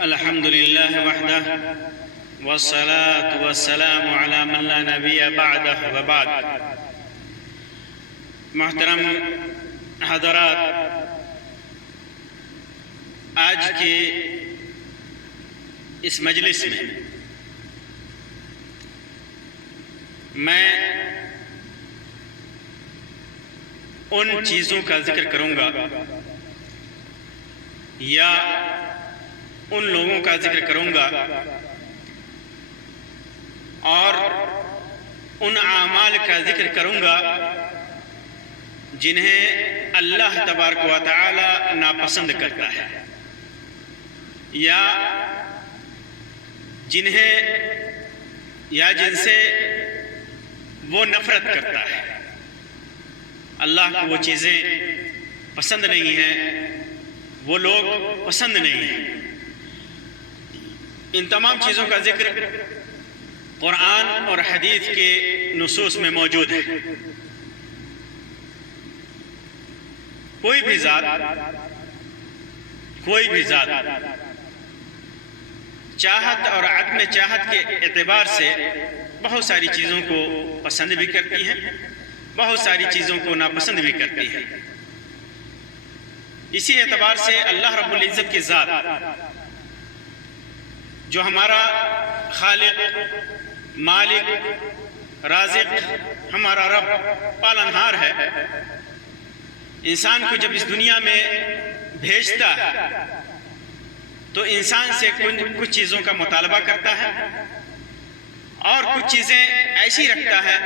الحمد لله وحده والصلاة والسلام على من لا نبی بعدہ وبعد۔ محترم حضرات، آج کے اس مجلس میں ان چیزوں کا ذکر کروں گا یا ان لوگوں کا ذکر کروں گا اور ان اعمال کا ذکر کروں گا جنہیں اللہ تبارک و تعالی ناپسند کرتا ہے یا جن سے وہ نفرت کرتا ہے۔ اللہ کو وہ چیزیں پسند نہیں ہیں، وہ لوگ پسند نہیں ہیں۔ ان تمام چیزوں کا ذکر قرآن اور حدیث کے نصوص میں موجود ہے۔ کوئی بھی ذات چاہت اور عدم چاہت کے اعتبار سے بہت ساری چیزوں کو پسند بھی کرتی ہے، بہت ساری چیزوں کو ناپسند بھی کرتی ہے۔ اسی اعتبار سے اللہ رب العزت کی ذات، جو ہمارا خالق، مالک، رازق، ہمارا رب، پالنہار ہے، انسان کو جب اس دنیا میں بھیجتا ہے تو انسان سے کچھ چیزوں کا مطالبہ کرتا ہے اور کچھ چیزیں ایسی رکھتا ہے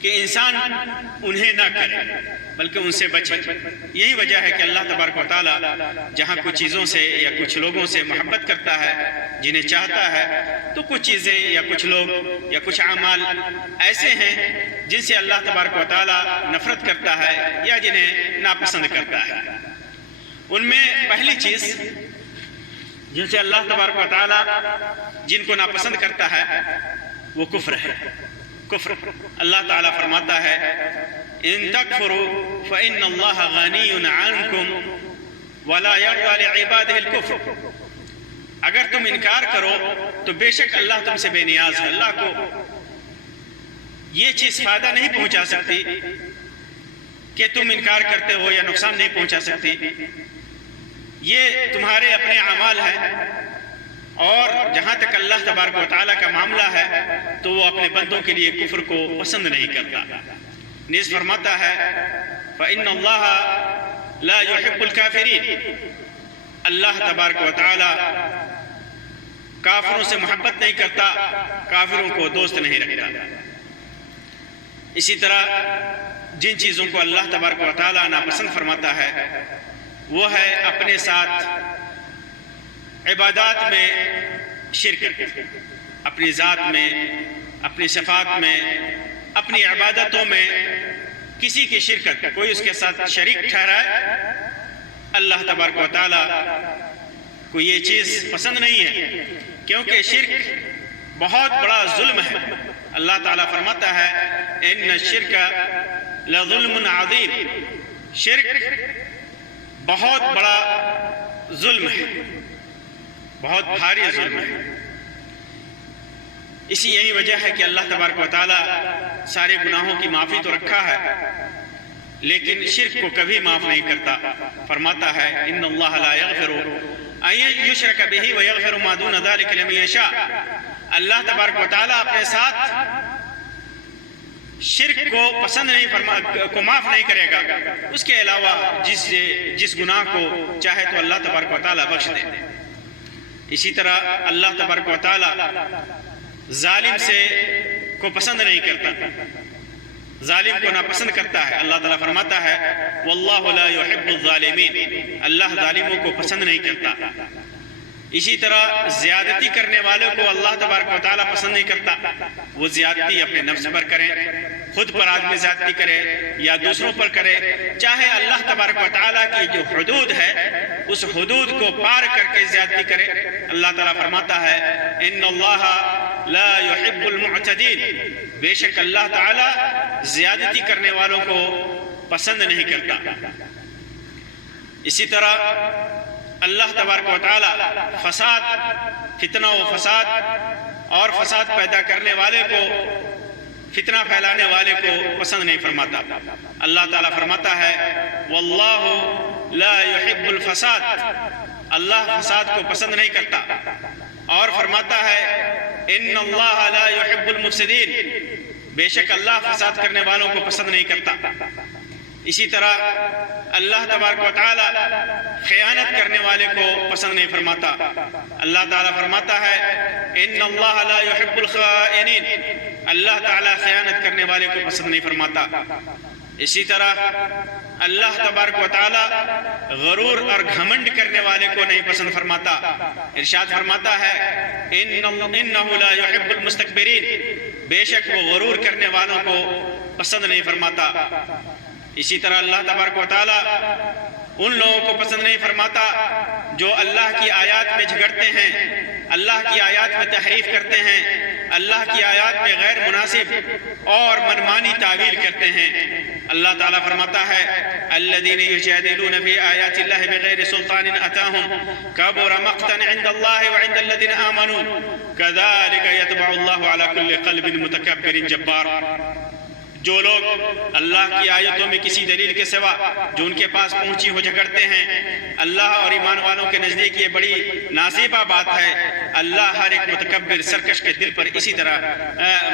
کہ انسان انہیں نہ کرے بلکہ ان سے بچے۔ یہی وجہ ہے کہ اللہ تبارک و تعالیٰ جہاں کچھ چیزوں سے یا کچھ لوگوں سے محبت کرتا ہے، جنہیں چاہتا ہے، تو کچھ چیزیں یا کچھ لوگ یا کچھ اعمال ایسے ہیں جن سے اللہ تبارک و تعالیٰ نفرت کرتا ہے یا جنہیں ناپسند کرتا ہے۔ ان میں پہلی چیز جن سے اللہ تبارک و تعالیٰ جن کو ناپسند کرتا ہے وہ کفر ہے۔ کفر، اللہ تعالیٰ فرماتا ہے ان تکفروا فإن اللہ غنی عنکم ولا یرضی لعبادہ الکفر۔ اگر تم انکار کرو تو بے شک اللہ تم سے بے نیاز ہے۔ اللہ کو یہ چیز فائدہ نہیں پہنچا سکتی کہ تم انکار کرتے ہو یا نقصان نہیں پہنچا سکتی، یہ تمہارے اپنے اعمال ہیں، اور جہاں تک اللہ تبارک و تعالیٰ کا معاملہ ہے تو وہ اپنے بندوں کے لیے کفر کو پسند نہیں کرتا۔ نیز فرماتا ہے فإن اللہ لا يحب الكافرین۔ اللہ تبارک و تعالیٰ کافروں سے محبت نہیں کرتا، کافروں کو دوست نہیں رکھتا۔ اسی طرح جن چیزوں کو اللہ تبارک و تعالیٰ ناپسند فرماتا ہے وہ ہے اپنے ساتھ عبادات میں شرک، اپنی ذات میں، اپنی صفات میں، اپنی عبادتوں میں کسی کی شرکت، کوئی اس کے ساتھ شریک ٹھہرائے، اللہ تبارک و تعالیٰ کو یہ چیز پسند نہیں ہے، کیونکہ شرک بہت بڑا ظلم ہے۔ اللہ تعالیٰ فرماتا ہے ان الشرک لظلم عظیم۔ شرک بہت بڑا ظلم ہے، بہت بھاری ظلم ہے۔ یہی وجہ ہے کہ اللہ تبارک و تعالیٰ سارے گناہوں کی معافی تو رکھا ہے لیکن شرک کو کبھی معاف نہیں کرتا۔ فرماتا ہے ان اللہ لا یغفر ان یشرک بہ ویغفر ما دون ذلک لمن یشاء۔ اللہ تبارک و تعالیٰ اپنے ساتھ شرک کو پسند نہیں کو معاف نہیں کرے گا، اس کے علاوہ جس گناہ کو چاہے تو اللہ تبارک و تعالیٰ بخش دے۔ اسی طرح اللہ تبارک و تعالیٰ ظالم کو پسند نہیں کرتا، ظالم کو ناپسند کرتا ہے۔ اللہ تعالیٰ فرماتا ہے واللہ لا يحب الظالمین۔ اللہ ظالموں کو پسند نہیں کرتا۔ اسی طرح زیادتی کرنے والوں کو اللہ تبارک و تعالیٰ پسند نہیں کرتا۔ وہ زیادتی اپنے نفس پر کریں، خود پر آدمی زیادتی کرے یا دوسروں پر کرے، چاہے اللہ تبارک و تعالیٰ کی جو حدود ہے اس حدود کو پار کر کے زیادتی کرے۔ اللہ تعالیٰ فرماتا ہے ان اللہ لا يحب المعتدین۔ بے شک اللہ تعالیٰ زیادتی کرنے والوں کو پسند نہیں کرتا۔ اسی طرح اللہ تبارک و تعالی فساد، فتنہ و فساد اور فساد پیدا کرنے والے کو، فتنہ پھیلانے والے کو پسند نہیں فرماتا۔ اللہ تعالیٰ فرماتا ہے واللہ لا يحب الفساد، اللہ فساد کو پسند نہیں کرتا، اور فرماتا ہے ان اللہ لا يحب المفسدین، بے شک اللہ فساد کرنے والوں کو پسند نہیں کرتا۔ اسی طرح اللہ تبارک و تعالی خیانت کرنے والے کو پسند نہیں فرماتا۔ اللہ تعالیٰ فرماتا ہے ان اللہ لا يحب الخائنین، اللہ تعالیٰ خیانت کرنے والے کو پسند نہیں فرماتا۔ اسی طرح اللہ تبارک و تعالی غرور اور گھمنڈ کرنے والے کو نہیں پسند فرماتا۔ ارشاد فرماتا ہے انہ لا يحب المستکبرین، بے شک وہ غرور کرنے والوں کو پسند نہیں فرماتا۔ اسی طرح اللہ تبارک و تعالی ان لوگوں کو پسند نہیں فرماتا جو اللہ کی آیات میں جھگڑتے ہیں، اللہ کی آیات میں تحریف کرتے ہیں، اللہ کی آیات میں غیر مناسب اور منمانی تعویل کرتے ہیں۔ اللہ تعالیٰ فرماتا ہے الذین یجادلون فی آیات اللہ بغیر سلطان اتاہم کبر مقتا عند اللہ وعند الذین آمنوا کذالک یطبع اللہ علی کل قلب متکبر جبار۔ جو لوگ اللہ کی آیتوں میں کسی دلیل کے سوا جو ان کے پاس پہنچی ہو جھگڑتے ہیں، اللہ اور ایمان والوں کے نزدیک یہ بڑی نازیبہ بات ہے۔ اللہ ہر ایک متکبر سرکش کے دل پر اسی طرح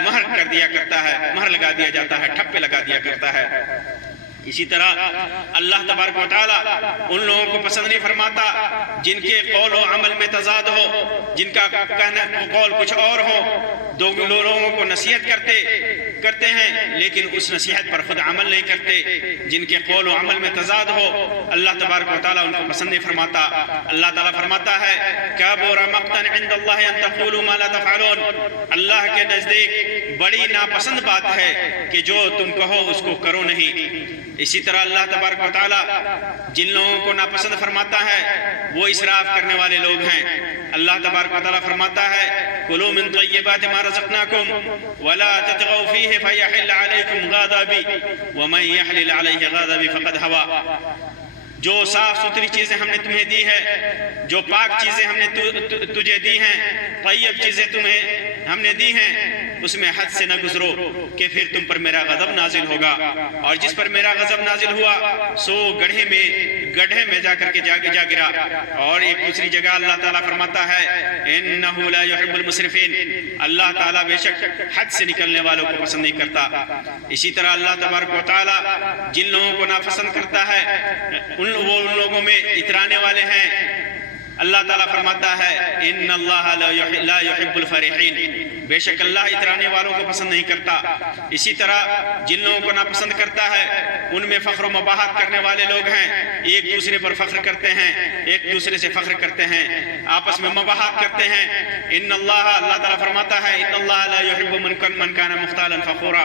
مہر کر دیا کرتا ہے، مہر لگا دیا جاتا ہے، ٹھپے لگا دیا کرتا ہے۔ اسی طرح اللہ تبارک و تعالی ان لوگوں کو پسند نہیں فرماتا جن کے قول و عمل میں تضاد ہو، جن کا قول کچھ اور ہو، دو لوگوں کو نصیحت کرتے ہیں لیکن اس نصیحت پر خود عمل نہیں کرتے، جن کے قول و عمل میں تضاد ہو، اللہ تبارک و تعالی ان کو پسند نہیں فرماتا۔ اللہ تعالیٰ فرماتا ہے کبر مقتا عند اللہ ان تقولوا ما لا تفعلون، اللہ کے نزدیک بڑی ناپسند بات ہے کہ جو تم کہو اس کو کرو نہیں۔ اسی طرح اللہ تبارک و تعالی جن لوگوں کو ناپسند فرماتا ہے وہ اسراف کرنے والے لوگ ہیں۔ اللہ تبارک و تعالی فرماتا ہے کلوا من طیبات ما رزقناکم ولا تطغوا فیہ فیحل علیکم غضبی ومن یحلل علیہ غضبی فقد ہوا۔ جو صاف ستھری چیزیں ہم نے تمہیں دی ہے، جو پاک چیزیں ہم نے تجھے دی ہیں، طیب چیزیں تمہیں ہم نے دی ہیں، اس میں حد سے نہ گزرو کہ پھر تم پر میرا غضب نازل ہوگا، اور جس پر میرا غضب نازل ہوا سو گڑھے میں جا کر کے جا گرا۔ اور ایک دوسری جگہ اللہ تعالیٰ فرماتا ہے انہ لا يحب المسرفین، اللہ تعالیٰ بے شک حد سے نکلنے والوں کو پسند نہیں کرتا۔ اسی طرح اللہ تبارک و تعالیٰ جن لوگوں کو ناپسند کرتا ہے وہ ان لوگوں میں اترانے والے ہیں۔ اللہ تعالیٰ فرماتا ہے ان اللہ لا يحب الفرحین، بے شک اللہ اترانے والوں کو پسند نہیں کرتا۔ اسی طرح جن لوگوں کو ناپسند کرتا ہے ان میں فخر و مباحت کرنے والے لوگ ہیں، ایک دوسرے پر فخر کرتے ہیں، ایک دوسرے سے فخر کرتے ہیں، آپس میں مباحت کرتے ہیں۔ اللہ تعالیٰ فرماتا ہے ان اللہ لا يحب من کان مختالا فخورا،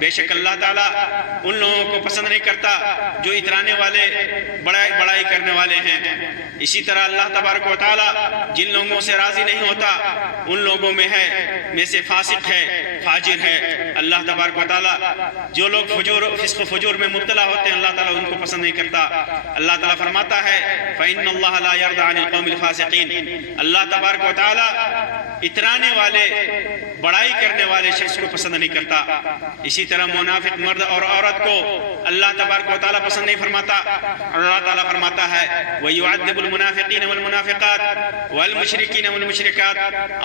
بے شک اللہ تعالیٰ ان لوگوں کو پسند نہیں کرتا جو اترانے والے بڑائی کرنے والے ہیں۔ اسی طرح اللہ تبارک و تعالیٰ جن لوگوں سے راضی نہیں ہوتا ان لوگوں میں سے فاسق ہے، فاجر ہے۔ اللہ تبارک و تعالیٰ جو لوگ فسق و فجور میں مبتلا ہوتے ہیں اللہ تعالیٰ ان کو پسند نہیں کرتا۔ اللہ تعالیٰ فرماتا ہے فإن اللہ لا يرضى عن القوم الفاسقین، اللہ تبارک و تعالیٰ اترانے والے بڑائی کرنے والے شخص کو پسند نہیں کرتا۔ اسی طرح منافق مرد اور عورت کو اللہ تبارک و تعالیٰ پسند نہیں فرماتا۔ اللہ تعالیٰ فرماتا ہے وَيُعَذِّبُ الْمُنَافِقِينَ وَالْمُنَافِقَاتِ وَالْمُشْرِكِينَ وَالْمُشْرِكَاتِ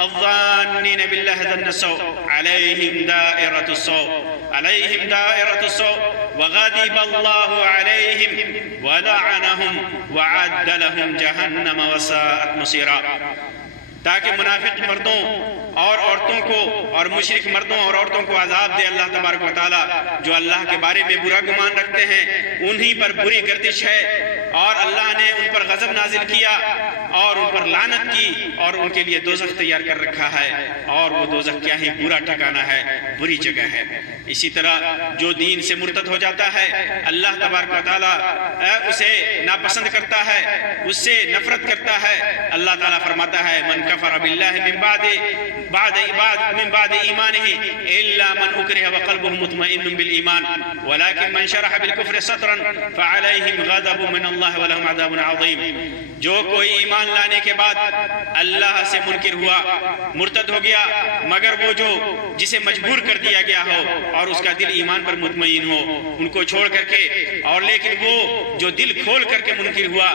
الظَّانِّينَ بِاللَّهِ ظَنَّ السَّوْءِ عَلَيْهِمْ دَائِرَةُ السَّوْءِ وَغَضِبَ اللَّهُ عَلَيْهِمْ وَلَعَنَهُمْ وَأَعَدَّ لَهُمْ جَهَنَّمَ وَسَاءَتْ مَصِيرًا، تاکہ منافق مردوں اور عورتوں کو اور مشرک مردوں اور عورتوں کو عذاب دے اللہ تبارک و تعالیٰ جو اللہ کے بارے میں برا گمان رکھتے ہیں، انہی پر بری گردش ہے، اور اللہ نے ان پر غضب نازل کیا اور ان پر لعنت کی، اور ان کے لیے دوزخ تیار کر رکھا ہے، اور وہ دوزخ کیا ہی برا ٹھکانہ ہے، بری جگہ ہے۔ اسی طرح جو دین سے مرتد ہو جاتا ہے اللہ تبارک و تعالیٰ اسے ناپسند کرتا ہے، اس سے نفرت کرتا ہے، اللہ تعالیٰ فرماتا ہے من کفر باللہ من بعد ایمانہ الا من اکرہ وقلبہ مطمئن بالایمان ولکن من شرح بالکفر صدرا فعلیہم غضب من اللہ ولہم عذاب عظیم. جو کوئی ایمان لانے کے بعد اللہ سے منکر ہوا، مرتد ہو گیا، مگر وہ جو جسے مجبور کر دیا گیا ہو اور اس کا دل ایمان پر مطمئن ہو، ان کو چھوڑ کر کے، اور لیکن وہ جو دل کھول کر کے منکر ہوا،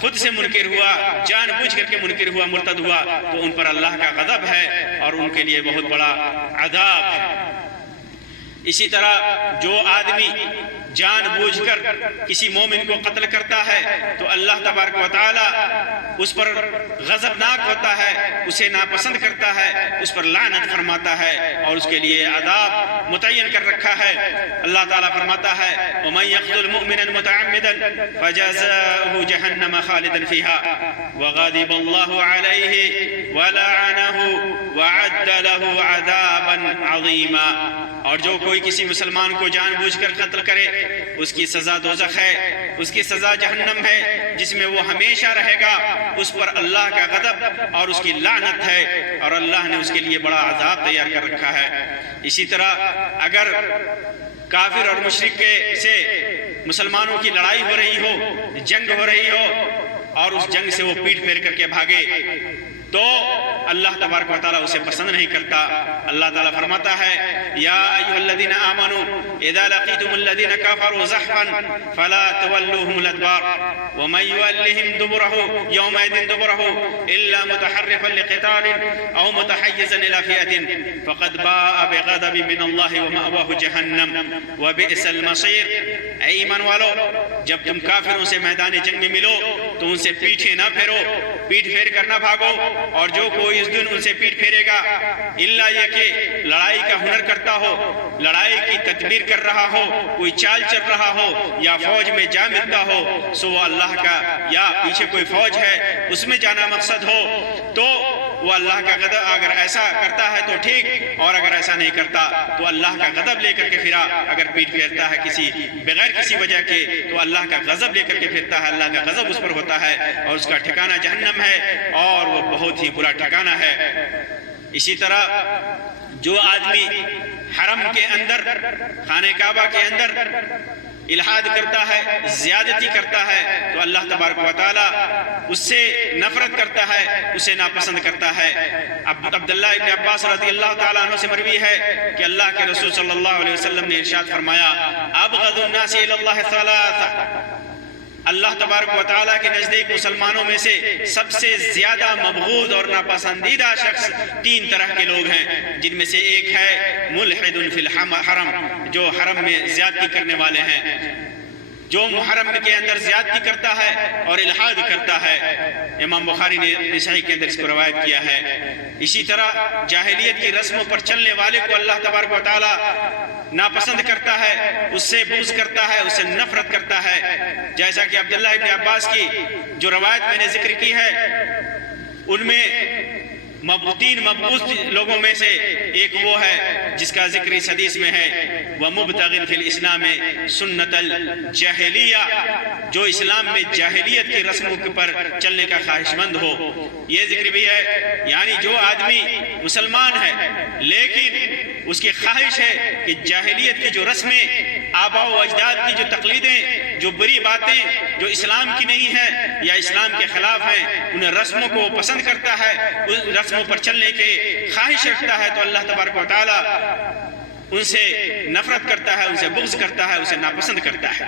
خود سے منکر ہوا، جان بوجھ کر کے منکر ہوا، مرتد ہوا، تو ان پر اللہ کا غضب ہے اور ان کے لیے بہت بڑا عذاب ہے. اسی طرح جو آدمی جان بوجھ کر کسی مومن کو قتل کرتا ہے تو اللہ تبارک و تعالی اس پر غضبناک ہوتا ہے، اسے ناپسند کرتا ہے، اس پر لعنت فرماتا ہے اور اس کے لیے عذاب متعین کر رکھا ہے. اللہ تعالیٰ فرماتا ہے وَمَن يَقْتُلْ مُؤْمِنًا مُتَعَمِّدًا فَجَزَاؤُهُ جَهَنَّمَ خَالِدًا فِيهَا وَغَضِبَ اللَّهُ عَلَيْهِ وَلَعَنَهُ وَعَدَّ لَهُ عَذَابًا عَظِيمًا. اور جو کوئی کسی مسلمان کو جان بوجھ کر قتل کرے اس کی سزا دوزخ ہے، اس کی سزا جہنم ہے جس میں وہ ہمیشہ رہے گا. اس پر اللہ کا غضب اور اس کی لعنت ہے اور اللہ نے اس کے لیے بڑا عذاب تیار کر رکھا ہے. اسی طرح اگر کافر اور مشرک سے مسلمانوں کی لڑائی ہو رہی ہو، جنگ ہو رہی ہو اور اس جنگ سے وہ پیٹ پھیر کر کے بھاگے تو اللہ تبارک و تعالیٰ اسے پسند نہیں کرتا. اللہ تعالیٰ فرماتا ہے یا ایھا الذین آمنوا اذا لقیتم الذین کفروا زحفا فلا تولوهم الادبار ومن یولہم دبرہ یومئذ دبرہ الا متحرفا لقتال او متحیزا الى فئة فقد باء بغضب من اللہ ومأواہ جہنم وبئس المصیر. اے ایمان والو، جب تم کافروں سے میدان جنگ میں ملو تو ان سے پیچھے نہ پھیرو، پیٹ پھیر کر نہ بھاگو، اور جو کوئی اس دن ان سے پیٹ پھیرے گا الا یہ کہ لڑائی کا ہنر کرتا ہو، لڑائی کی تدبیر کر رہا ہو، کوئی چال چل رہا ہو یا فوج میں جا ملتا ہو، سو وہ اللہ کا یا پیچھے کوئی فوج ہے اس میں جانا مقصد ہو تو وہ اللہ کا غضب، اگر ایسا کرتا ہے تو ٹھیک، اور اگر ایسا نہیں کرتا تو اللہ کا غضب لے کر کے پھرا. اگر پیٹ پھیرتا ہے کسی بغیر کسی وجہ کے تو اللہ کا غضب لے کر کے پھرتا ہے، اللہ کا غضب اس پر ہوتا ہے اور اس کا ٹھکانہ جہنم ہے اور وہ بہت ہی برا ٹھکانہ ہے. اسی طرح جو آدمی حرم کے اندر، خانہ کعبہ کے اندر الحاد کرتا ہے، زیادتی کرتا ہے تو اللہ تبارک و تعالی اس سے نفرت کرتا ہے، اسے ناپسند کرتا ہے. عبداللہ ابن عباس رضی اللہ تعالیٰ عنہ سے مروی ہے کہ اللہ کے رسول صلی اللہ علیہ وسلم نے ارشاد فرمایا ابغض الناس الی اللہ ثلاثہ. اللہ تبارک و تعالیٰ کے نزدیک مسلمانوں میں سے سب سے زیادہ مبغوض اور ناپسندیدہ شخص تین طرح کے لوگ ہیں، جن میں سے ایک ہے ملحد فی الحرم، جو حرم میں زیادتی کرنے والے ہیں، جو محرم کے اندر زیادتی کرتا ہے اور الحاد کرتا ہے. امام بخاری نے صحیح کے اندر اس کو روایت کیا ہے. اسی طرح جاہلیت کی رسموں پر چلنے والے کو اللہ تبارک و تعالیٰ ناپسند کرتا ہے، اس سے بغض کرتا ہے، اس سے نفرت کرتا ہے. جیسا کہ عبداللہ ابن عباس کی جو روایت میں نے ذکر کی ہے ان میں تین مبغوض لوگوں میں سے ایک وہ ہے جس کا ذکر اس حدیث میں ہے وَمُبْتَغٍ فِي الْإِسْلَامِ سُنَّةَ الْجَاہِلِيَّةِ، جو اسلام میں جاہلیت کی رسموں پر چلنے کا خواہش مند ہو. یہ ذکر بھی ہے یعنی جو آدمی مسلمان ہے لیکن اس کی خواہش ہے کہ جاہلیت کی جو رسمیں، آباء و اجداد کی جو تقلیدیں، جو بری باتیں جو اسلام کی نہیں ہیں یا اسلام کے خلاف ہیں، انہیں رسموں کو پسند کرتا ہے، اس رسموں پر چلنے کے خواہش رکھتا ہے تو اللہ تبارک و تعالی ان سے نفرت کرتا ہے، ان سے بغض کرتا ہے، اسے ناپسند کرتا ہے.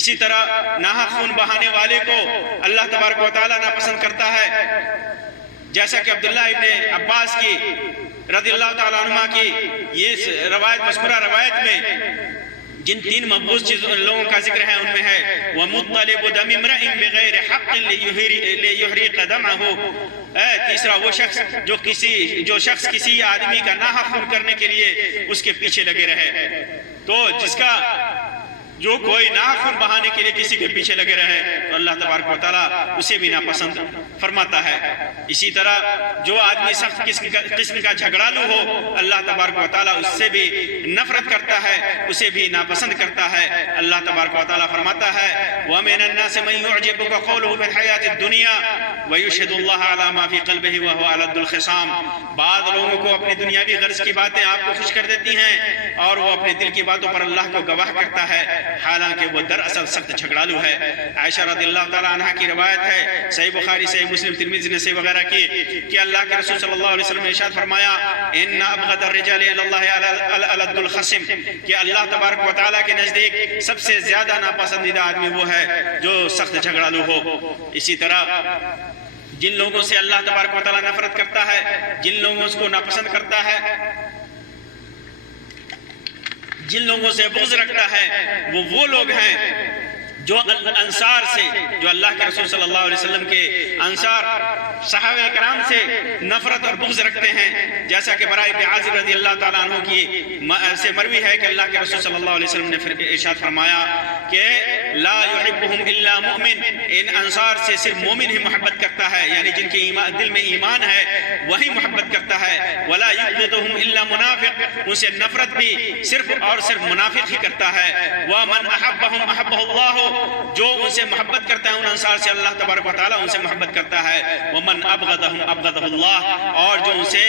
اسی طرح ناحق خون بہانے والے کو اللہ تبارک و تعالی ناپسند کرتا ہے. جیسا کہ عبداللہ ابن عباس کی رضی اللہ تعالیٰ عنہ کی یہ روایت، مذکورہ روایت میں جن تین مبغوض لوگوں کا ذکر ہے ان میں ہے وَمُطَّلِبُ دَمِ امْرَئٍ بِغَيْرِ حَقٍّ لِيُحْرِقَ دَمْعَهُ. تیسرا وہ شخص جو شخص کسی آدمی کا ناحق خون کرنے کے لیے اس کے پیچھے لگے رہے، تو جس کا جو کوئی ناحق خون بہانے کے لیے کسی کے پیچھے لگے رہے تو اللہ تبارک و تعالیٰ اسے بھی ناپسند فرماتا ہے. اسی طرح جو آدمی سخت قسم کا جھگڑالو ہو اللہ تبارک و تعالیٰ اس سے بھی نفرت کرتا ہے، اسے بھی ناپسند کرتا ہے. اللہ تبارک و تعالیٰ فرماتا ہے وَمِنَ النَّاسِ مَن يُعْجِبُكَ قَوْلُهُ فِي الْحَيَاةِ الدُّنْيَا وَيُشْهِدُ اللَّهَ عَلَى مَا فِي قَلْبِهِ وَهُوَ أَلَدُّ الْخِصَامِ۔ بعض لوگوں کو اپنی دنیاوی غرض کی باتیں آپ کو خوش کر دیتی ہیں اور وہ اپنے دل کی باتوں پر اللہ کو گواہ کرتا ہے، حالانکہ وہ دراصل سخت جھگڑالو ہے۔ عائشہ رضی اللہ تعالیٰ عنہ کی روایت ہے، صحیح بخاری، صحیح مسلم، ترمذی نے صحیح وغیرہ کی، کہ اللہ کے رسول صلی اللہ علیہ وسلم نے ارشاد فرمایا ان ابغض الرجال الی اللہ الد الخصم، کہ اللہ تبارک و تعالیٰ کے نزدیک سب سے زیادہ ناپسندیدہ آدمی وہ ہے جو سخت جھگڑالو ہو۔ اسی طرح جن لوگوں سے اللہ تبارک و تعالیٰ نفرت کرتا ہے، جن لوگوں کو ناپسند کرتا ہے، جن لوگوں سے بغض رکھتا ہے، وہ لوگ ہیں جو انصار سے، جو اللہ کے رسول صلی اللہ علیہ وسلم کے انصار صحابہ کرام سے نفرت اور بغض رکھتے ہیں، جیسا کہ براء بن عازب رضی اللہ تعالیٰ عنہ کی سے مروی ہے کہ اللہ کے رسول صلی اللہ علیہ وسلم نے ارشاد فرمایا کہ لا يحبهم الا مؤمن، ان انصار سے صرف مومن ہی محبت کرتا ہے، یعنی جن کے دل میں ایمان ہے وہی محبت کرتا ہے۔ ولا يبغضهم الا منافق، ان سے نفرت بھی صرف اور صرف منافق ہی کرتا ہے۔ ومن احبهم احبه الله، جو ان سے محبت کرتا ہے ان انصار سے، اللہ تبارک و تعالیٰ ان سے محبت کرتا ہے۔ ومن ابغضهم ابغضه اللہ، اور جو ان سے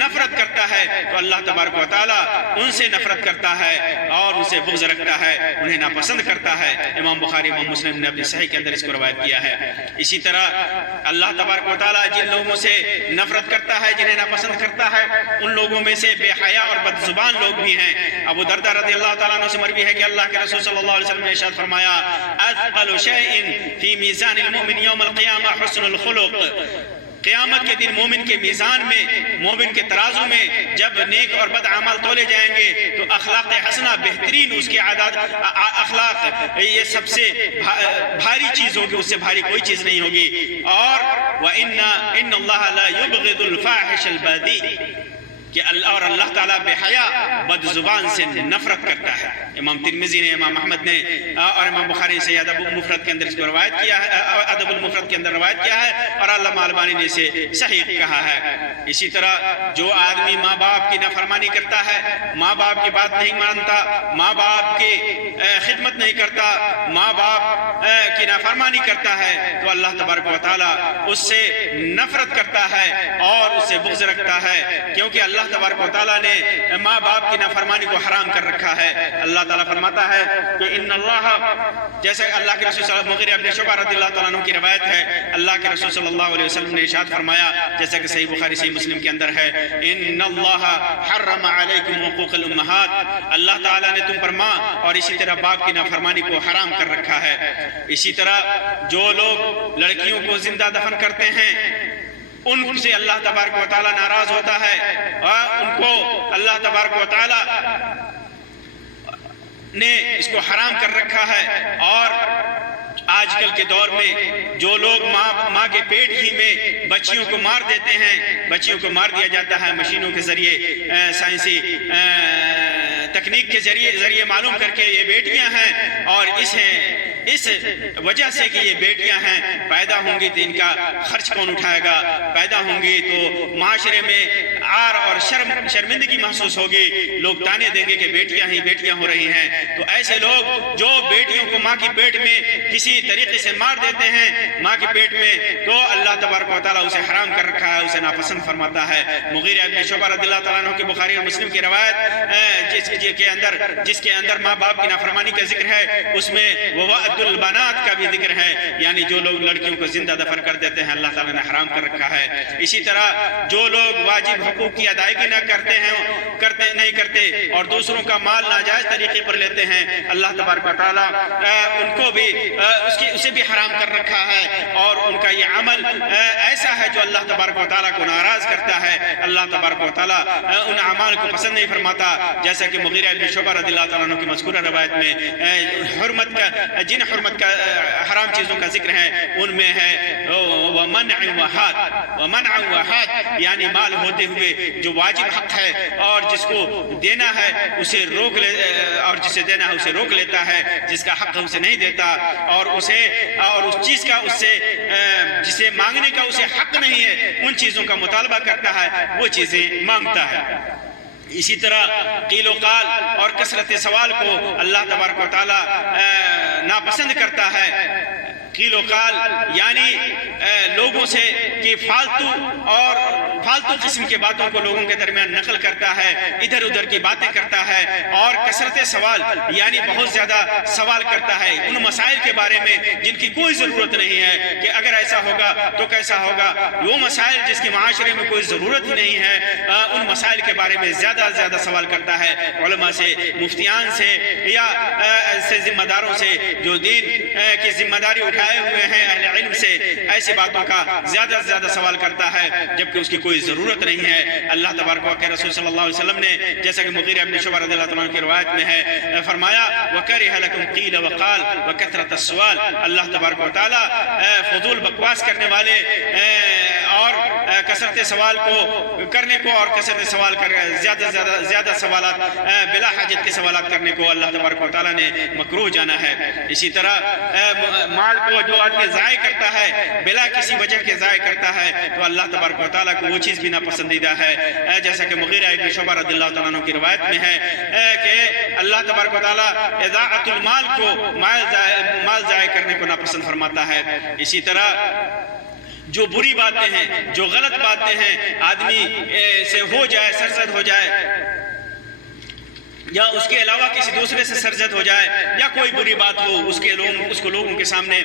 نفرت کرتا ہے تو اللہ تبارک و تعالیٰ ان سے نفرت کرتا ہے اور ان سے بغض رکھتا ہے، انہیں ناپسند کرتا ہے۔ امام بخاری، امام مسلم نے اپنی صحیح کے اندر اس کو روایت کیا ہے۔ اسی طرح اللہ تبارک و تعالیٰ جن لوگوں سے نفرت کرتا ہے، جنہیں ناپسند کرتا ہے، ان لوگوں میں سے بے حیا اور بد زبان لوگ بھی ہیں۔ ابو درداء رضی اللہ تعالیٰ عنہ سے مروی ہے کہ اللہ کے رسول صلی اللہ علیہ وسلم نے ارشاد فرمایا اثقل شیء فی میزان المؤمن یوم القیامہ حسن الخلق، قیامت کے دن مومن کے میزان میں، مومن کے ترازو میں جب نیک اور بد اعمال تولے جائیں گے تو اخلاق حسنہ، بہترین اس کے عادات اخلاق، یہ سب سے بھاری چیز ہوگی، اس سے بھاری کوئی چیز نہیں ہوگی۔ اور وَإِنَّ اللَّهَ لَا يُبْغِضُ الْفَاحِشَ الْبَذِيءَ، کہ اور اللہ تعالیٰ بے حیا بد زبان سے نفرت کرتا ہے۔ امام ترمذی نے، امام احمد نے اور امام بخاری سے ادب المفرد کے اندر اس کو روایت کیا ہے، ادب المفرد کے اندر روایت کیا ہے، اور علامہ البانی نے اسے صحیح کہا ہے۔ اسی طرح جو آدمی ماں باپ کی نافرمانی کرتا ہے، ماں باپ کی بات نہیں مانتا، ماں باپ کی خدمت نہیں کرتا، ماں باپ کی نافرمانی کرتا ہے، تو اللہ تبارک و تعالیٰ اس سے نفرت کرتا ہے اور اس سے بغض رکھتا ہے، کیونکہ اللہ تبارک و تعالیٰ نے ماں باپ کی نافرمانی کو حرام کر رکھا ہے۔ اللہ تعالیٰ فرماتا ہے کہ ان اللہ، جیسے اللہ کے رسول صلی اللہ علیہ وسلم، مغیرہ ابن شعبہ رضی اللہ تعالیٰ عنہ کی روایت ہے، اللہ کے رسول صلی اللہ علیہ وسلم نے ارشاد فرمایا، جیسا کہ صحیح بخاری صحیح مسلم کے اندر ہے، ان اللہ حرم علیکم حقوق الامہات، اللہ تعالیٰ نے تم پر ماں اور اسی طرح باپ کی نافرمانی کو حرام کر رکھا ہے۔ اسی طرح جو لوگ لڑکیوں کو زندہ دفن کرتے ہیں ان سے اللہ تبارک و تعالیٰ ناراض ہوتا ہے، اور ان کو اللہ تبارک و تعالیٰ نے اس کو حرام کر رکھا ہے۔ اور آج کل کے دور میں جو لوگ ماں کے پیٹ ہی میں بچیوں کو مار دیتے ہیں، بچیوں کو مار دیا جاتا ہے مشینوں کے ذریعے، سائنسی تکنیک کے ذریعے معلوم کر کے یہ بیٹیاں ہیں، اور اس وجہ سے کہ یہ بیٹیاں ہیں، پیدا ہوں گی تو ان کا خرچ کون اٹھائے گا، پیدا ہوں گی تو معاشرے میں عار اور شرمندگی محسوس ہوگی، لوگ تانے دیں گے کہ بیٹیاں ہی بیٹیاں ہو رہی ہیں۔ تو ایسے لوگ جو بیٹیوں کو ماں کی پیٹ میں کسی طریقے سے مار دیتے ہیں، ماں کے پیٹ میں، تو اللہ تبارک و تعالیٰ اسے حرام کر رکھا ہے، اسے ناپسند فرماتا ہے۔ مغیرہ ابن شعبہ رضی اللہ تعالیٰ عنہ کی بخاری اور مسلم کی روایت جس کے اندر ماں باپ کی نافرمانی کا ذکر ہے، اس میں وَوَأْدُ الْبَنَاتِ کا بھی ذکر ہے، یعنی جو لوگ لڑکیوں کو زندہ دفن کر دیتے ہیں اللہ تعالیٰ نے حرام کر رکھا ہے۔ اسی طرح جو لوگ واجب حقوق کی ادائیگی نہیں کرتے اور دوسروں کا مال ناجائز طریقے پر لیتے ہیں، اللہ تبارک و تعالیٰ ان کو بھی اسے بھی حرام کر رکھا ہے، اور ان کا یہ عمل ایسا ہے جو اللہ تبارک و تعالیٰ کو ناراض کرتا ہے۔ اللہ تبارک و تعالیٰ ان اعمال کو پسند نہیں فرماتا، جیسا کہ مغیرہ ابن شعبہ رضی اللہ تعالیٰ عنہ کی مذکورہ روایت میں جن حرمت کا حرام چیزوں کا ذکر ہے ان میں ہے ومنع وحاد، یعنی مال ہوتے ہوئے جو واجب حق ہے اور جس کو دینا ہے اسے روک لے، اور جسے دینا ہے اسے روک لیتا ہے، جس کا حق ہے اسے نہیں دیتا، اور اس چیز کا اس سے جسے مانگنے کا اسے حق نہیں ہے ان چیزوں کا مطالبہ کرتا ہے، وہ چیزیں مانگتا ہے۔ اسی طرح قیل و قال اور کثرت سوال کو اللہ تبارک و تعالیٰ ناپسند کرتا ہے۔ قیل و قال یعنی لوگوں سے کہ فالتو قسم کی باتوں کو لوگوں کے درمیان نقل کرتا ہے، ادھر ادھر کی باتیں کرتا ہے، اور کثرت سوال یعنی بہت زیادہ سوال کرتا ہے ان مسائل کے بارے میں جن کی کوئی ضرورت نہیں ہے کہ اگر ایسا ہوگا تو کیسا ہوگا۔ وہ مسائل جس کی معاشرے میں کوئی ضرورت ہی نہیں ہے، ان مسائل کے بارے میں زیادہ زیادہ سوال کرتا ہے۔ علماء سے، مفتیان سے، یا ایسے ذمہ داروں سے جو دین کی ذمہ داری اٹھائے ہوئے ہیں، اہل علم سے، ایسی باتوں کا زیادہ سے زیادہ سوال کرتا ہے جبکہ اس کی کوئی ضرورت نہیں ہے۔ اللہ تبارک و تعالی رسول صلی اللہ علیہ وسلم نے جیسا کہ مغیرہ بن شعبہ رضی اللہ عنہ کی روایت میں ہے فرمایا وَكَرِهَ لَكُمْ قِيلَ وَقَالَ وَكَثْرَةَ السُّؤَالِ، اللہ تبارک و تعالی فضول بکواس کرنے والے اور کثرت سوال کو کرنے کو اور کثرت سوال کر زیادہ سوالات بلا حاجت کے سوالات کرنے کو اللہ تبارک و تعالی نے مکروہ جانا ہے۔ اسی طرح مال کو جو آدمی ضائع کرتا ہے بلا کسی وجہ کے ضائع کرتا ہے تو اللہ تبارک و تعالی کو وہ چیز بھی ناپسندیدہ ہے، جیسا کہ مغیرہ بن شعبہ رضی اللہ عنہ کی روایت میں ہے کہ اللہ تبارک و تعالی اضاعت المال کو مال ضائع کرنے کو ناپسند فرماتا ہے۔ اسی طرح جو بری باتیں ہیں، جو غلط باتیں ہیں آدمی سے ہو جائے، سرزد ہو جائے، یا اس کے علاوہ کسی دوسرے سے سرزد ہو جائے، یا کوئی بری بات ہو اس کو لوگوں کے سامنے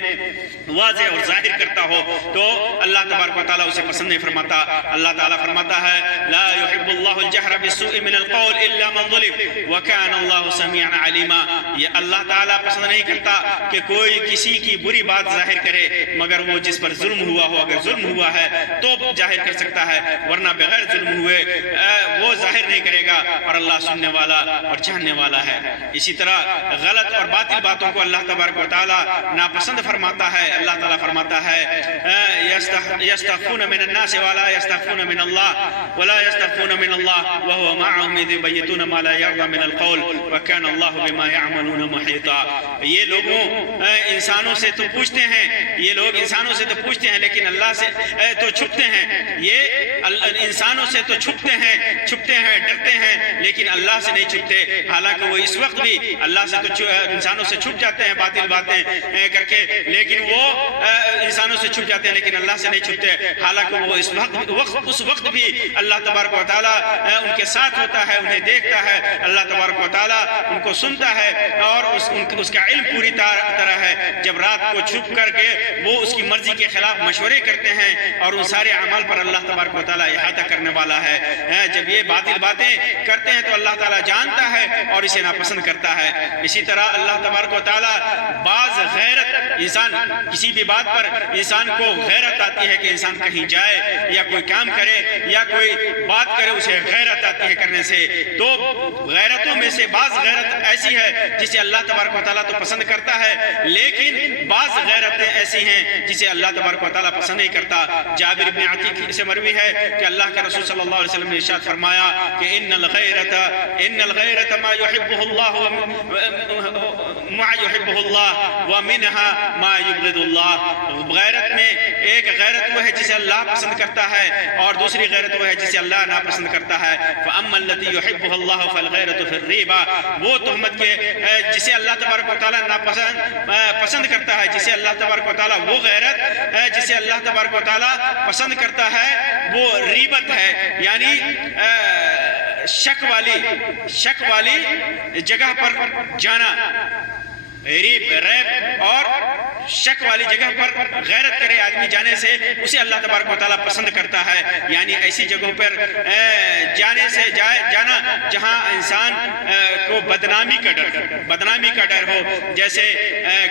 واضح اور ظاہر کرتا ہو تو اللہ تبارک و تعالیٰ اسے پسند نہیں فرماتا۔ اللہ تعالیٰ فرماتا ہے لا يحب اللہ الجہر بالسوء من القول الا من ظلم وکان اللہ سمیعا علیما، یہ اللہ تعالیٰ پسند نہیں کرتا کہ کوئی کسی کی بری بات ظاہر کرے مگر وہ جس پر ظلم ہوا ہو، اگر ظلم ہوا ہے تو ظاہر کر سکتا ہے، ورنہ بغیر ظلم ہوئے وہ ظاہر نہیں کرے گا، اور اللہ سننے والا اور جاننے والا ہے۔ اسی طرح غلط اور باطل باتوں کو اللہ تبارک و تعالیٰ ناپسند فرماتا ہے۔ اللہ تعالیٰ فرماتا ہے یستخفون من الناس ولا یستخفون من اللہ ولا یستخفون من اللہ وهو معهم اذ یبیتون ما لا یرضى من القول وکان اللہ بما یعملون محیطا۔ یہ لوگوں انسانوں سے تو پوچھتے ہیں، یہ لوگ انسانوں سے تو پوچھتے ہیں لیکن اللہ سے تو چھپتے ہیں، یہ انسانوں سے تو چھپتے ہیں ڈرتے ہیں لیکن اللہ سے نہیں چھپتے، حالانکہ وہ اس وقت بھی اللہ سے تو انسانوں سے چھپ جاتے ہیں باطل باتیں کر کے، لیکن وہ انسانوں سے چھپ جاتے ہیں لیکن اللہ سے نہیں چھپتے، حالانکہ وہ اس وقت بھی اللہ تبارک و تعالیٰ ان کے ساتھ ہوتا ہے، انہیں دیکھتا ہے، اللہ تبارک و تعالیٰ ان کو سنتا ہے اور اس کا علم پوری طرح ہے۔ جب رات کو چھپ کر کے وہ اس کی مرضی کے خلاف مشورے کرتے ہیں اور ان سارے اعمال پر اللہ تبارک و تعالیٰ احاطہ کرنے والا ہے۔ جب یہ باطل باتیں کرتے ہیں تو اللہ تعالیٰ جانتا ہے اور اسے ناپسند کرتا ہے۔ اسی طرح اللہ تبارک و تعالیٰ بعض غیرت، انسان کسی بھی بات پر انسان کو غیرت آتی ہے کہ انسان کہیں جائے یا کوئی کام کرے یا کوئی بات کرے، اسے غیرت آتی ہے کرنے سے، تو غیرتوں میں سے بعض غیرت ایسی ہے جسے اللہ تبارک و تعالیٰ تو پسند کرتا ہے، لیکن بعض غیرتیں ایسی ہیں جسے اللہ تبارک و تعالیٰ پسند نہیں کرتا۔ جابر بن عتیق سے مروی ہے کہ اللہ کے رسول صلی اللہ علیہ وسلم نے ارشاد فرمایا کہ ان الغیرت ما يحبه الله ومنها ما يبغض الله۔ غیرت میں ایک غیرت وہ ہے جسے اللہ پسند کرتا ہے اور دوسری غیرت وہ ہے جسے اللہ ناپسند کرتا ہے۔ فاما التي يحبها الله فالغیرت في الريبة، وہ تہمت کے جسے اللہ تبارک و تعالیٰ پسند کرتا ہے، جسے اللہ تبارک و تعالیٰ وہ غیرت جسے اللہ تبارک و تعالیٰ پسند کرتا ہے وہ ریبت ہے، یعنی شک والی جگہ پر جانا، ریب اور شک والی جگہ پر غیرت کرے آدمی جانے سے، اسے اللہ تبارک و تعالیٰ پسند کرتا ہے۔ یعنی ایسی جگہوں پر جانا جہاں انسان کو بدنامی کا ڈر ہو، جیسے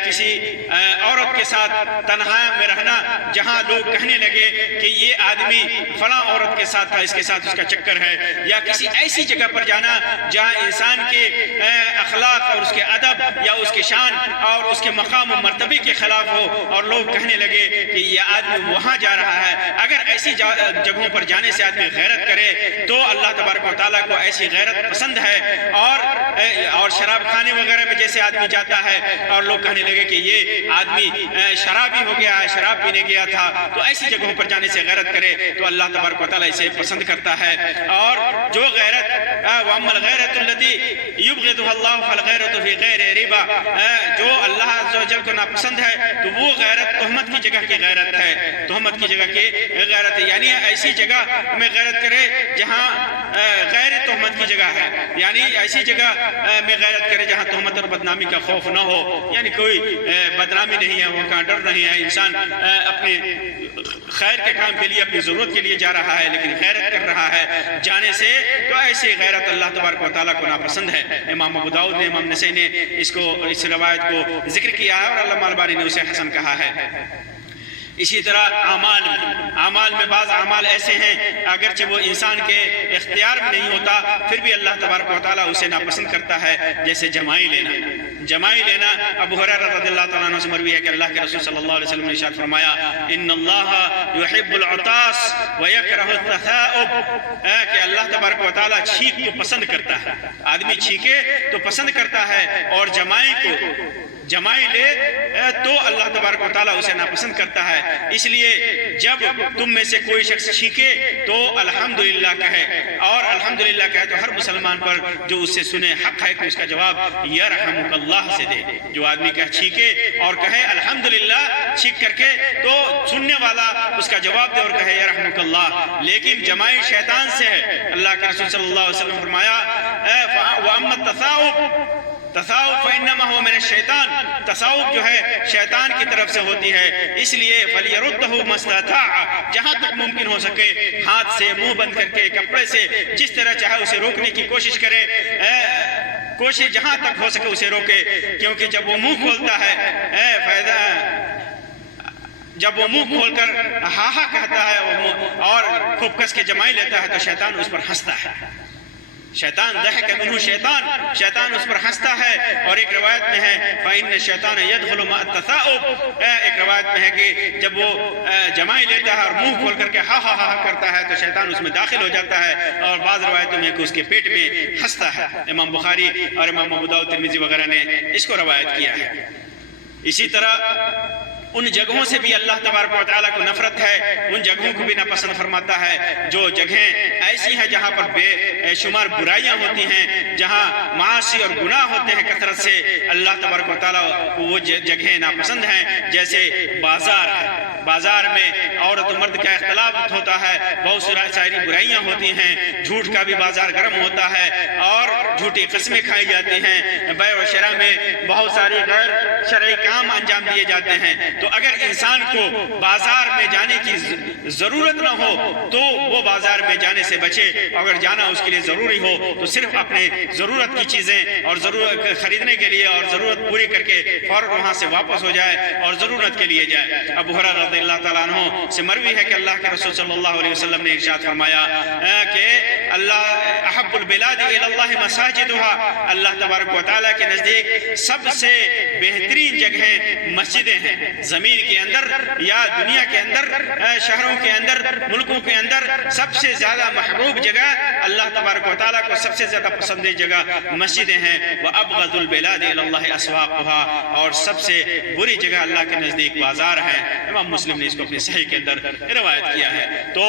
کسی عورت کے ساتھ تنہا میں رہنا جہاں لوگ کہنے لگے کہ یہ آدمی فلاں عورت کے ساتھ تھا، اس کے ساتھ اس کا چکر ہے، یا کسی ایسی جگہ پر جانا جہاں انسان کے اخلاق اور اس کے ادب یا اس کے شان اور اس کے مقام و مرتبے کے خلاف ہو اور لوگ کہنے لگے کہ یہ آدمی وہاں جا رہا ہے۔ اگر ایسی جگہوں پر جانے سے آدمی غیرت کرے تو اللہ تبارک و تعالیٰ کو ایسی غیرت پسند ہے، اور اور شراب خانے وغیرہ میں جیسے آدمی جاتا ہے اور لوگ کہنے لگے کہ یہ آدمی شرابی ہو گیا ہے، شراب پینے گیا تھا، تو ایسی جگہوں پر جانے سے غیرت کرے تو اللہ تبارک و تعالیٰ اسے پسند کرتا ہے۔ اور جو غیرت وَأَمَّا الْغَيْرَةُ الَّتِي يُبْغِضُهَا اللَّهُ فَالْغَيْرَةُ فِي غَيْرِ رِبَا، جو اللہ عز و جل کو ناپسند ہے تو وہ غیرت تہمت کی جگہ کی غیرت ہے، تہمت کی جگہ کی غیرت ہے، یعنی ایسی جگہ میں غیرت کرے جہاں غیر تہمت کی جگہ ہے، یعنی ایسی جگہ میں غیرت کرے جہاں تہمت اور بدنامی کا خوف نہ ہو، یعنی کوئی بدنامی نہیں ہے، وہ کا ڈر نہیں ہے، انسان اپنے خیر کے کام کے لیے اپنی ضرورت کے لیے جا رہا ہے لیکن غیرت کر رہا ہے جانے سے، تو ایسی غیرت اللہ تبارک و تعالیٰ کو ناپسند ہے۔ امام ابو داؤد نے، امام نسائی نے اس روایت کو ذکر کیا ہے اور علامہ البانی نے اسے حسن کہا ہے۔ اسی طرح اعمال میں بعض اعمال ایسے ہیں اگرچہ وہ انسان کے اختیار میں نہیں ہوتا پھر بھی اللہ تبارک و تعالیٰ اسے ناپسند کرتا ہے، جیسے جمائی لینا۔ ابو ہریرہ رضی اللہ تعالیٰ عنہ سے مروی ہے کہ اللہ کے رسول صلی اللہ علیہ وسلم نے ارشاد فرمایا ان اللہ یحب العطاس ویکرہ التثاؤب، کہ اللہ تبارک و تعالیٰ چھینک کو پسند کرتا ہے، آدمی چھینکے تو پسند کرتا ہے، اور جمائی لے تو اللہ تبارک و تعالیٰ اسے ناپسند کرتا ہے۔ اس لیے جب تم میں سے کوئی شخص چھینکے تو الحمدللہ کہے، اور الحمدللہ کہے تو ہر مسلمان پر جو اس سے سنے حق ہے کہ اس کا جواب یرحمک اللہ سے دے۔ جو آدمی چھینکے اور کہے الحمدللہ چھینک کر کے تو سننے والا اس کا جواب دے اور کہے یرحمک اللہ۔ لیکن جمائی شیطان سے ہے، اللہ کے رسول صلی اللہ علیہ وسلم فرمایا وَأَمَّا التَّثَاؤُبُ فَإِنَّمَا هُوَ مِنَ الشَّيْطَانِ، تصاؤب جو ہے شیطان کی طرف سے ہوتی ہے، اس لیے فَلْيَرُدَّهُ مَا اسْتَطَاعَ، جہاں تک ممکن ہو سکے ہاتھ سے، منہ بند کر کے، کپڑے سے، جس طرح چاہے اسے روکنے کی کوشش کرے، کوشش جہاں تک ہو سکے اسے روکے، کیونکہ جب وہ منہ کھولتا ہے جب وہ منہ کھول کر ہاں ہاں کہتا ہے اور خوب کس کے جمائی لیتا ہے تو شیطان اس پر ہنستا ہے، شیطان ضحک منہ شیطان اس پر ہنستا ہے۔ اور ایک روایت میں ہے فَإِنَّ الشَّيْطَانَ يَدْخُلُ مَعَ التَّثَاؤُبِ، ایک روایت میں ہے کہ جب وہ جمائی لیتا ہے اور منہ کھول کر کے ہاں ہاں ہاں کرتا ہے تو شیطان اس میں داخل ہو جاتا ہے، اور بعض روایتوں میں کہ اس کے پیٹ میں ہنستا ہے۔ امام بخاری اور امام ابو داؤد ترمذی وغیرہ نے اس کو روایت کیا ہے۔ اسی طرح ان جگہوں سے بھی اللہ تبارک و تعالیٰ کو نفرت ہے، ان جگہوں کو بھی ناپسند فرماتا ہے جو جگہیں ایسی ہیں جہاں پر بے شمار برائیاں ہوتی ہیں، جہاں معاصی اور گناہ ہوتے ہیں کثرت سے، اللہ تبارک و تعالیٰ وہ جگہیں ناپسند ہیں۔ جیسے بازار میں عورت و مرد کا اختلاف ہوتا ہے، بہت ساری برائیاں ہوتی ہیں، جھوٹ کا بھی بازار گرم ہوتا ہے اور جھوٹی قسمیں کھائی جاتی ہیں، بیع و شرع میں بہت ساری غیر شرعی کام انجام دیے جاتے ہیں۔ تو اگر انسان کو بازار میں جانے کی ضرورت نہ ہو تو وہ بازار میں جانے سے بچے، اگر جانا اس کے لیے ضروری ہو تو صرف اپنے ضرورت کی چیزیں اور ضرورت خریدنے کے لیے اور ضرورت پوری کر کے فوراً وہاں سے واپس ہو جائے اور ضرورت کے لیے جائے۔ ابو ہریرہ رضی اللہ تعالیٰ عنہ سے مروی ہے کہ اللہ کے رسول صلی اللہ علیہ وسلم نے ارشاد فرمایا کہ احب البلاد الی اللہ مساجدها، اللہ تبارک و تعالیٰ کے نزدیک سب سے بہترین جگہیں مسجدیں ہیں، زمین کے اندر یا دنیا کے اندر، شہروں کے اندر، ملکوں کے اندر سب سے زیادہ محبوب جگہ اللہ تبارک و تعالیٰ کو سب سے زیادہ پسندیدہ جگہ مسجدیں ہیں۔ وَأَبْغَضُ الْبِلَادِ إِلَى اللَّهِ أَسْوَاقُهَا، اور سب سے بری جگہ اللہ کے نزدیک بازار ہے۔ امام مسلم نے اس کو اپنی صحیح کے اندر روایت کیا ہے۔ تو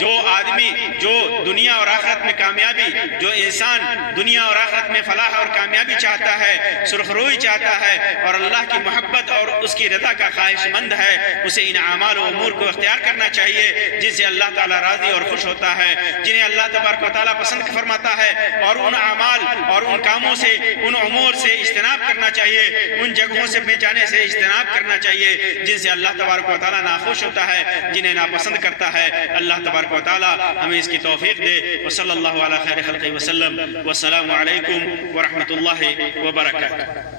جو آدمی جو دنیا اور آخرت میں کامیابی، جو انسان دنیا اور آخرت میں فلاح اور کامیابی چاہتا ہے، سرخروئی چاہتا ہے اور اللہ کی محبت اور اس کی رضا کا خواہش مند ہے، اسے ان اعمال و امور کو اختیار کرنا چاہیے جن سے اللہ تعالیٰ راضی اور خوش ہوتا ہے، جنہیں اللہ تبارک و تعالیٰ پسند فرماتا ہے، اور ان اعمال اور ان کاموں سے، ان امور سے اجتناب کرنا چاہیے، ان جگہوں سے جانے سے اجتناب کرنا چاہیے جن سے اللہ تبارک و تعالیٰ ناخوش ہوتا ہے، جنہیں ناپسند کرتا ہے۔ اللہ تبارک و تعالیٰ ہمیں اس کی توفیق دے۔ وصلی اللہ علی خیر خلقہ وسلم، والسلام علیکم ورحمۃ اللہ وبرکاتہ۔